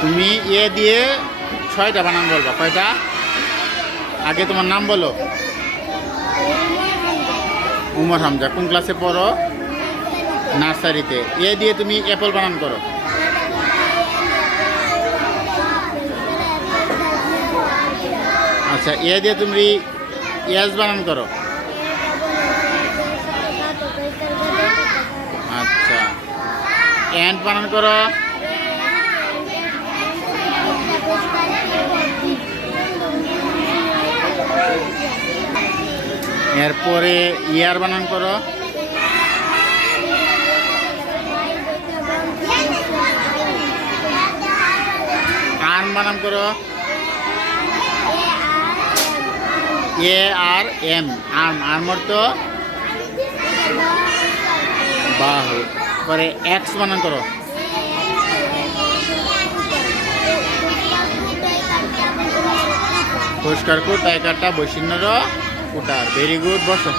তুমি এ দিয়ে 6টা বানান বলবা। কয়টা? আগে তোমার নাম বলো। উমর হামজা। কোন ক্লাসে পড়ো? নার্সারিতে। এ দিয়ে তুমি অ্যাপল বানান করো। আচ্ছা, এ দিয়ে তুমি ইয়াস বানান করো। আচ্ছা, অ্যান্ট বানান করো। এরপরে ইয়ার বানান করো। আর্ম বানান করো। এ আর এম, আর্ম। আর্ম অর্থ বাহু। পরে এক্স বানান করো। পরিষ্কার কু তাই কাটা বৈশিন্যর কুটার। ভেরি গুড, বসো।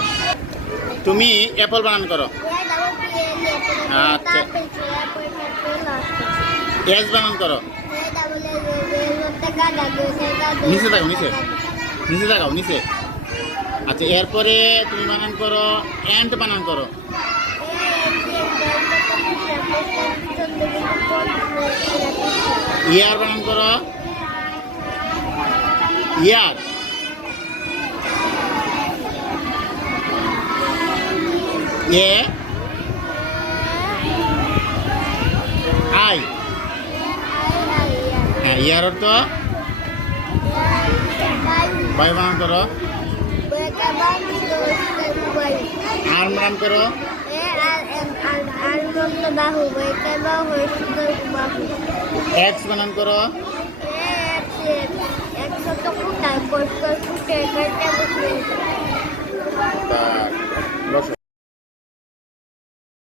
তুমি অ্যাপল বানান করো। আচ্ছা, এস বানান করো। নিচে থাকো, নিচে নিচে থাকাও, নিচে। আচ্ছা, এরপরে তুমি বানান করো অ্যান্ট বানান করো। ইয়ার বানান করো। ইয়ার। A I. হ্যাঁ, ইয়ার অর্থ বাই বানান করো। আর্ম বানান করো। এক্স বানান করো।